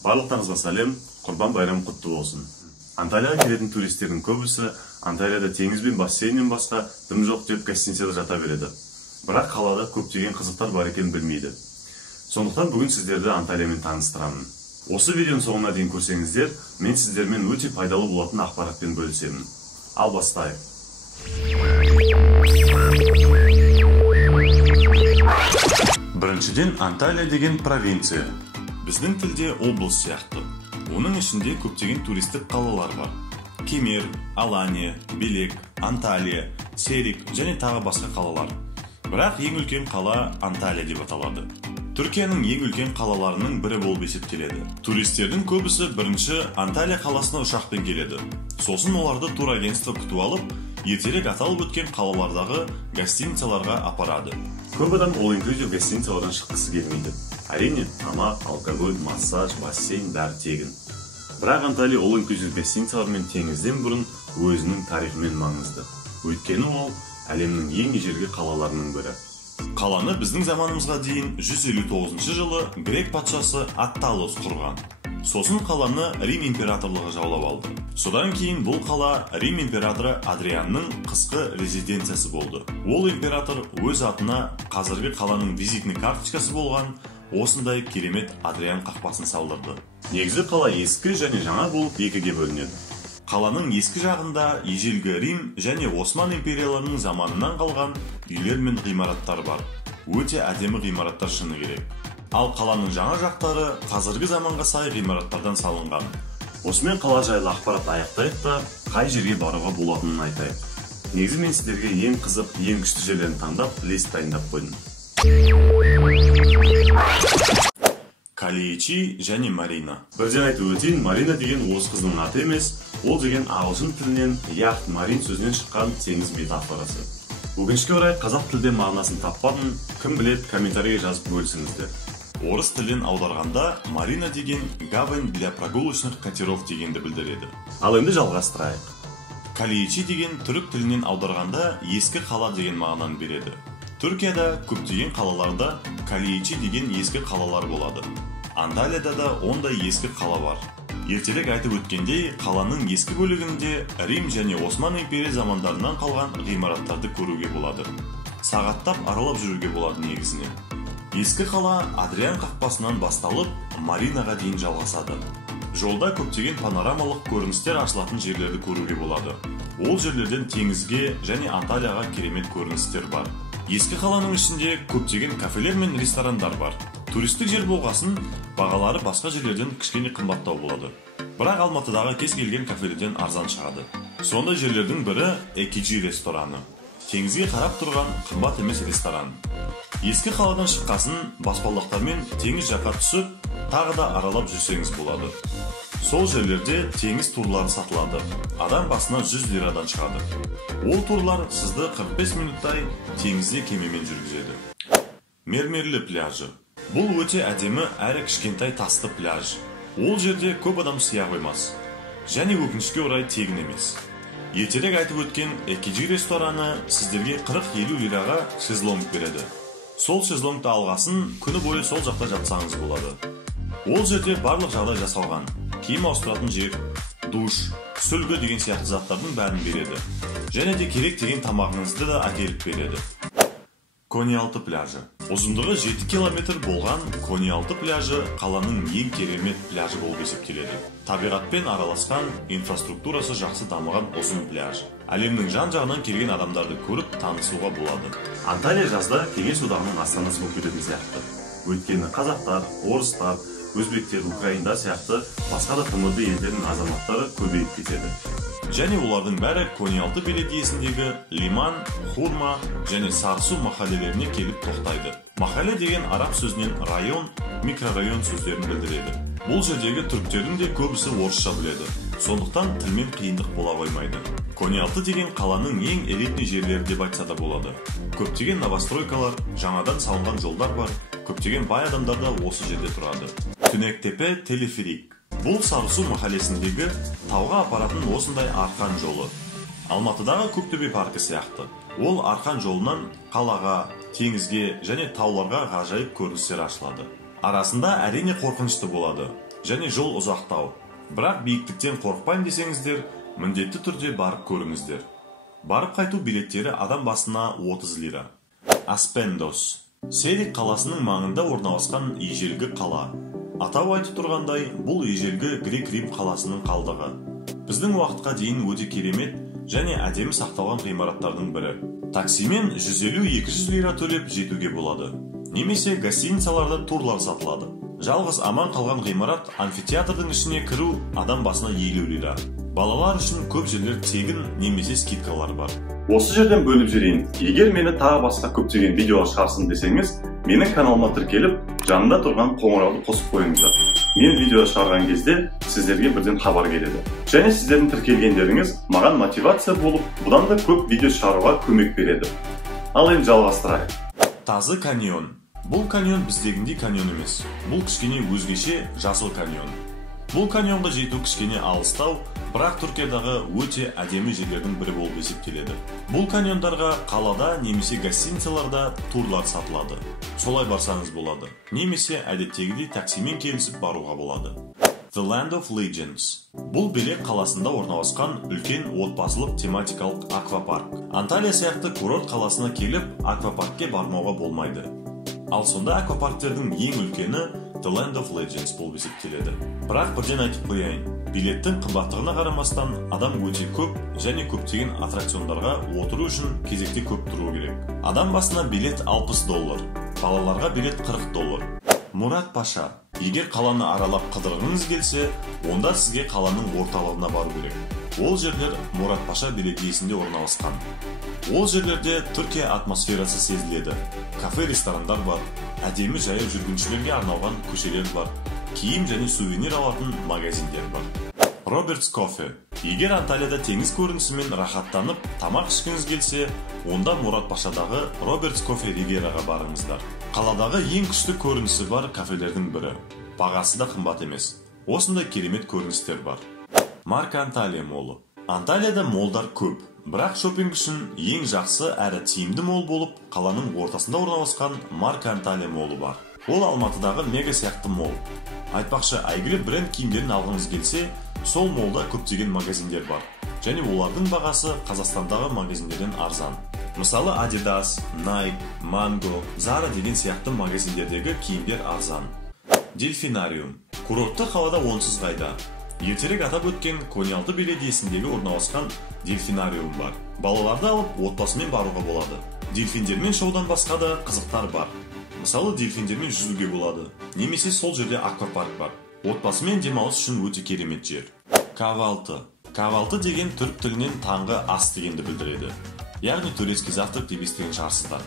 Барлықтарыңызға сәлем, Құрбан байрамы құтты болсын. Анталияға келетін туристердің көбісі Анталияда теңіз бен бассейннен басқа дым жоқ деп гостиницада жата береді. Бірақ қалада көптеген қызықтар бар екенін білмейді. Сондықтан бүгін сіздерді Анталиямен таныстырамын. Осы видеоның соңына дейін көрсеңіздер, мен сіздермен өте пайдалы болатын ақпаратпен бөлісемін. Ал бастайық. Біріншіден, Анталия деген провинция. Біздің тілде облыс сияқты. Оның ішінде көптеген туристік қалалар бар. Кемер, Алания, Белек, Анталия, Серик және тағы басқа қалалар. Бірақ ең үлкен қала Анталия деп аталады. Түркияның ең үлкен қалаларының бірі болып есептеледі. Туристердің көбісі бірінші Анталия қаласына ұшақпен келеді. Сосын оларды турагентство күтіп алып, ертерек аталып өткен қалалардағы гостиницаларға апарады. Көп адам all-inclusive гостиницалардан шыққысы келмейді. Әрине, тамақ, алкоголь, массаж, бассейн бәрі тегін. Бірақ Анталия all-inclusive гостиницалармен теңізден бұрын өзінің тарихымен маңызды. Өйткені ол әлемнің ең ежелгі қалаларының бірі. Қаланы біздің заманымызға дейін 159 жылы грек патшасы Атталос құрған. Сосын қаланы Рим императорлығы жаулап алды. Содан кейін бұл қала Рим императоры Адрианның қысқы резиденциясы болды. Ол император өз атына қазіргі қаланың визитный карточкасы болған осындай керемет Адриан қақпасын салдырды. Негізі қала ескі және жаңа болып екіге бөлінеді. Қаланың ескі жағында ежелгі Рим және Осман империяларының заманынан қалған үйлер мен ғимараттар бар. Өте әдемі ғимараттар шыны керек. Ал қаланың жаңа жақтары қазіргі заманға сай ғимараттардан салынған. Осымен қала жайлы ақпарат аяқтайық та, қай жерге баруға болатынын айтайық. Негізі мен сіздерге ең қызық, ең күшті жерлерін таңдап, лист дайындап қойдым. Калиичи және Марина. Бірден айтып өтейін, Марина деген орыс қыздың аты емес, ол деген ағылшын тілінен яхт марин сөзінен шыққан теңіз метафорасы. Өкінішке орай қазақ тілде мағынасын таппадым, кім біледі, комментарийге жазып бөлісіңіздер. Орыс тілден аударғанда Марина деген гавань для прогулочных катеров дегенді білдіреді. Ал енді жалғастырайық. Калиичи деген түрік тілінен аударғанда ескі қала деген мағынаны береді. Түркияда көптеген қалаларда Калиичи деген ескі қалалар болады. Анталияда да ондай ескі қала бар. Ертерек айтып өткендей, қаланың ескі бөлігінде Рим және Осман империя замандарынан қалған ғимараттарды көруге болады. Сағаттап аралап жүруге болады негізінен. Ескі қала Адриан қақпасынан басталып, Маринаға дейін жалғасады. Жолда көптеген панорамалық көріністер ашылатын жерлерді көруге болады. Ол жерлерден теңізге және Анталияға керемет көріністер бар. Ескі қаланың ішінде көптеген кафелер мен ресторандар бар. Туристік жер болғасын, бағалары басқа жерлерден кішкене қымбаттау болады. Бірақ Алматыдағы кез келген кафелерден арзан шығады. Сондай жерлердің бірі Экиджи рестораны. Теңізге қарап тұрған қымбат емес ресторан. Ескі қаладан шыққасын баспалдақтармен теңіз жаққа түсіп, тағы да аралап жүрсеңіз болады. Сол жерлерде теңіз турлары сатылады. Адам басына 100 лирадан шығады. Ол турлар сізді 45 минуттай теңізде кемемен жүргізеді. Мермерлі пляжы. Бұл өте әдемі әрі кішкентай тасты пляж. Ол жерде көп адам сыя қоймас. Және өкінішке орай тегін емес. Ертерек айтып өткен Экиджи рестораны сіздерге 40-50 лираға шезлонг береді. Сол шезлонгты алғасын күні бойы сол жақта жатсаңыз болады. Ол жерде барлық жағдай жасалған. Киім ауыстыратын жер, душ, сүлгі деген сияқты заттардың бәрін береді. Және де керек деген тамағыңызды да әкеліп береді. Кони-Алты пляжы. Ұзындығы 7 километр болған Кони-Алты пляжы қаланың ең керемет пляжы болып есептеледі. Табиғатпен араласқан, инфраструктурасы жақсы дамыған ұзын пляж. Әлемнің жан-жағынан келген адамдарды көріп танысуға болады. Анталия жазда Кеңес одағының астанасы болып кететін сияқты. Өйткені қазақтар, орыстар, өзбектер, украиндар сияқты басқа да тмд елдерінің азаматтары көбейіп кетеді. Және олардың бәрі Кони-Алты беледиесіндегі Лиман, Хурма және Сарсу махалелеріне келіп тоқтайды. Махале деген араб сөзінен район, микрорайон сөздерін білдіреді. Бұл жердегі түріктердің де көбісі орысша біледі. Сондықтан тілмен қиындық бола қоймайды. Кони-Алты деген қаланың ең элитный жерлері деп айтса да болады. Көптеген новостройкалар, жаңадан салынған жолдар бар. Көптеген бай адамдар да осы жерде тұрады. Түнектепе телеферик. Бұл Сарсу махалесіндегі тауға апаратын осындай арқан жолы. Алматыдағы Көктөбе паркі сияқты. Ол арқан жолынан қалаға, теңізге және тауларға ғажайып көріністер ашылады. Арасында әрине қорқынышты болады. және жол ұзақтау. Бірақ биіктіктен қорықпайын десеңіздер, міндетті түрде барып көріңіздер. Барып қайту билеттері адам басына 30 лира. Аспендос. Серик қаласының маңында орналасқан ежелгі қала. Атап айтып тұрғандай, бұл ежелгі Грек-Рим қаласының қалдығы. Біздің уақытқа дейін өте керемет және әдемі сақталған ғимараттардың бірі. Таксимен 150-200 лира төлеп жетуге болады. Немесе гостиницаларда турлар сатылады. Жалғыз аман қалған ғимарат амфитеатрдың ішіне кіру адам басына 50 лира. Балалар үшін көп жерлер тегін немесе скидкалар бар. Осы жерден бөліп жіберейін. Егер мені тағы басқа көптеген видеолар шығарсын десеңіз, менің каналыма тіркеліп, жанында тұрған қоңырауды қосып қойыңыздар. Мен видео шығарған кезде сіздерге бірден хабар келеді. Және сіздердің тіркелгендеріңіз маған мотивация болып, бұдан да көп видео шығаруға көмек береді. Ал енді жалғастырайық. Тазы каньон. Бұл каньон біздегіндей каньон емес. Бұл кішкене өзгеше жасыл каньон. Бұл каньонға жету кішкене алыстау, бірақ Түркиядағы өте әдемі жерлердің бірі болып есептеледі. Бұл каньондарға қалада немесе гостиницаларда турлар сатылады. Солай барсаңыз болады. Немесе әдеттегідей таксимен келісіп баруға болады. The Land of Legends. Бұл Белек қаласында орналасқан үлкен отбасылық тематикалық аквапарк. Анталия сияқты курорт қаласына келіп, аквапаркке бармауға болмайды. Ал сонда аквапарктердің ең үлкені The Land of Legends болып есептеледі. Бірақ бірден айтып қояйын, билеттің қымбаттығына қарамастан адам өте көп және көптеген аттракциондарға отыру үшін кезекте көп тұру керек. Адам басына билет $60, балаларға билет $40. Мурат Паша. Егер қаланы аралап қыдырғыңыз келсе, онда сізге қаланың орталығына бару керек. Ол жерлер Мурат Паша беледиесінде орналасқан. Ол жерлерде Түркия атмосферасы сезіледі. Кафе-ресторандар бар, әдемі жаяу жүргіншілерге арналған көшелер бар, киім және сувенир алатын магазиндер бар. Робертс кофе. Егер Анталияда теңіз көрінісімен рахаттанып, тамақ ішкіңіз келсе, онда Мурат Пашадағы Робертс кофе Ривьераға барыңыздар. Қаладағы ең күшті көрінісі бар кафелердің бірі. Бағасы да қымбат емес. Осындай керемет көріністер бар. Марка Анталия молы. Анталияда молдар көп, бірақ шопинг үшін ең жақсы әрі тиімді мол болып, қаланың ортасында орналасқан Марка Анталия молы бар. Ол Алматыдағы Мега сияқты мол. Айтпақшы, әйгілі бренд киімдерін алғыңыз келсе, сол молда көптеген магазиндер бар. Және олардың бағасы Қазақстандағы магазиндерден арзан. Мысалы Adidas, Nike, Mango, Zara деген сияқты магазиндердегі киімдер арзан. Дельфинариум. Курортты қалада онсыз қайда. Ертерек атап өткен Коньялты беледиесіндегі орналасқан дельфинариум бар. Балаларды алып отбасымен баруға болады. Дельфиндермен шоудан басқа да қызықтар бар. Мысалы дельфиндермен жүзуге болады. Немесе сол жерде аквапарк бар. Отбасымен демалыс үшін өте керемет жер. Кавалты. Кавалты деген түрік тілінен таңғы ас дегенді білдіреді. Яғни турецкий завтрак деп естіген шығарсыздар.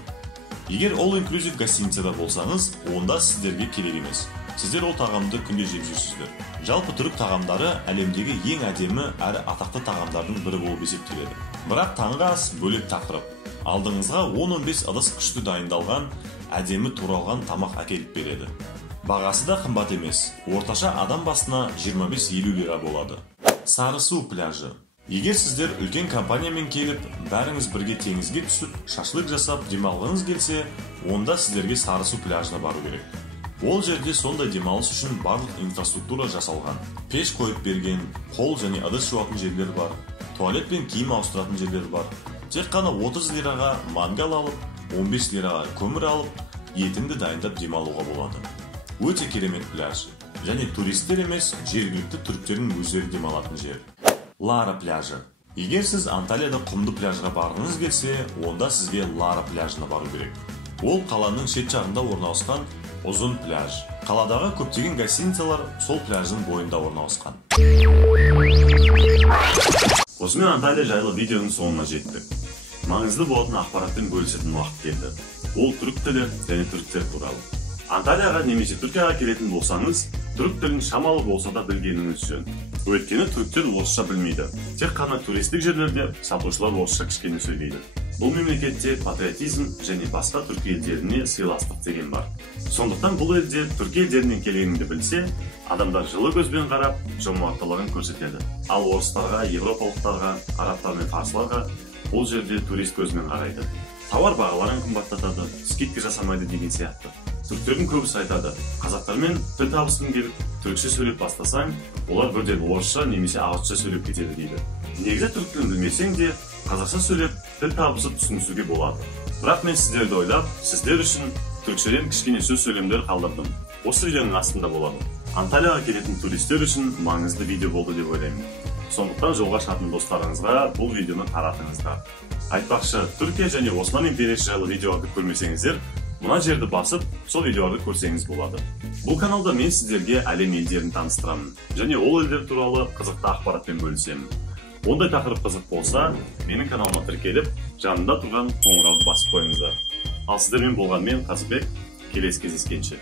Егер all inclusive гостиницада болсаңыз, онда сіздерге керек емес. Сіздер ол тағамды күнде жеп жүрсіздер. Жалпы түрік тағамдары әлемдегі ең әдемі әрі атақты тағамдардың бірі болып есептеледі. Бірақ таңғы ас бөлек тақырып. Алдыңызға 10-15 ыдыс күшті дайындалған, әдемі туралған тамақ әкеліп береді. Бағасы да қымбат емес. Орташа адам басына 25-50 лира болады. Сарысу пляжы. Егер сіздер үлкен компаниямен келіп, бәріңіз бірге теңізге түсіп, шашлык жасап демалғыңыз келсе, онда сіздерге Сарысу пляжына бару керек. Ол жерде сондай демалыс үшін барлық инфраструктура жасалған. Пеш қойып берген, қол және ыдыс жуатын жерлер бар, туалет пен киім ауыстыратын жерлер бар. Тек қана 30 лираға мангал алып, 15 лираға көмір алып, етіңді дайындап демалуға болады. Өте керемет пляж. Және туристер емес, жергілікті түріктердің өздері демалатын жер. Лара пляжы. Егер сіз Анталияда құмды пляжға барғыңыз келсе, онда сізге Лара пляжына бару керек. Ол қаланың шет жағында орналасқан ұзын пляж. Қаладағы көптеген гостиницалар сол пляждың бойында орналасқан. Осымен Анталия жайлы видеоның соңына жеттік. Маңызды болатын ақпаратпен бөлісетін уақыт келді. Ол түрік тілі және түріктер туралы. Анталияға немесе Түркияға келетін болсаңыз, түрік тілін шамалы болса да білгеніңіз жөн. Өйткені түріктер орысша білмейді. Тек қана туристік жерлерде сатушылар орысша кішкене сөйлейді. Бұл мемлекетте патриотизм және басқа түрік елдеріне сыйластық деген бар. Сондықтан бұл елде түрік елдерінен келгеніңді білсе, адамдар жылы көзбен қарап, жомарттылығын көрсетеді. Ал орыстарға, европалықтарға, арабтар мен парсыларға бұл жерде турист көзімен қарайды. Тауар бағаларын қымбаттатады, скидка жасамайды деген сияқты. Түріктердің көбісі айтады, қазақтармен тіл табысқың келіп, түрікше сөйлеп бастасаң, олар бірден орысша немесе ағылшынша сөйлеп кетеді дейді. Негізі түрік тілін білмесең де, қазақша сөйлеп, тіл табысып түсінісуге болады. Бірақ мен сіздерді ойлап, сіздер үшін түрікшеден кішкене сөз сөйлемдер қалдырдым. Осы видеоның астында болады. Анталияға келетін туристер үшін маңызды видео болды деп ойлаймын. Сондықтан жолға шығатын достарыңызға бұл видеоны таратыңыздар. Айтпақшы, Түркия және Осман империясы жайлы видеоларды көрмесеңіздер, мына жерді басып, сол видеоларды көрсеңіз болады. Бұл каналда мен сіздерге әлем елдерін таныстырамын, және ол елдер туралы қызықты ақпаратпен бөлісемін. Ондай тақырып қызық болса, менің каналыма тіркеліп, жанында тұрған қоңырауды басып қойыңыздар. Ал сіздермен болған мен Қазыбек, келесі кездескенше.